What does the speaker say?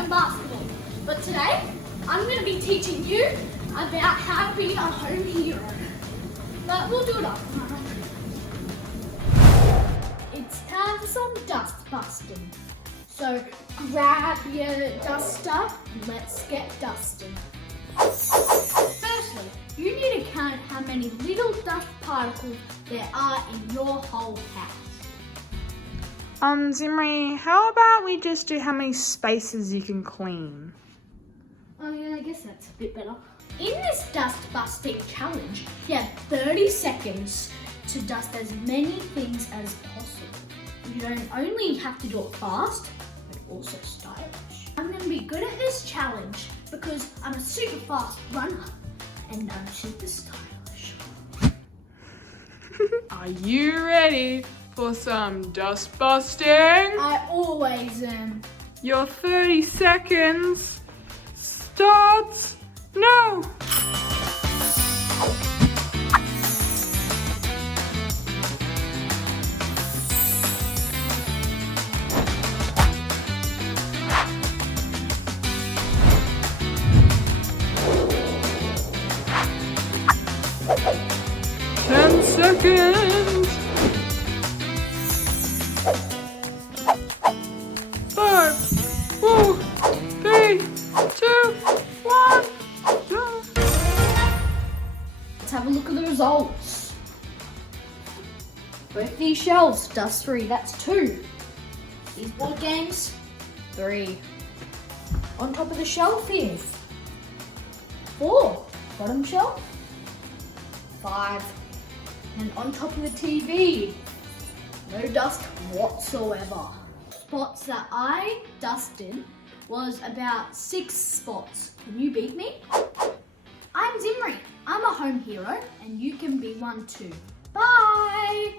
and basketball. But today, I'm going to be teaching you about how to be a home hero. But we'll do it after. It's time for some dust busting. So grab your duster and let's get dusting. Firstly, you need to count how many little dust particles there are in your whole house. Zimri, how about we just do how many spaces you can clean? Oh yeah, I guess that's a bit better. In this dust busting challenge, you have 30 seconds to dust as many things as possible. You don't only have to do it fast, but also stylish. I'm going to be good at this challenge because I'm a super fast runner and I'm super stylish. Are you ready for some dust busting? I always am. Your 30 seconds starts now. Seconds. 5, 4, 3, 2, 1, go. Let's have a look at the results. Both these shelves, dust 3, that's 2. These board games, 3. On top of the shelf is 4. Bottom shelf, 5. And on top of the TV, no dust whatsoever. Spots that I dusted was about 6 spots. Can you beat me? I'm Zimri. I'm a home hero and you can be one too. Bye!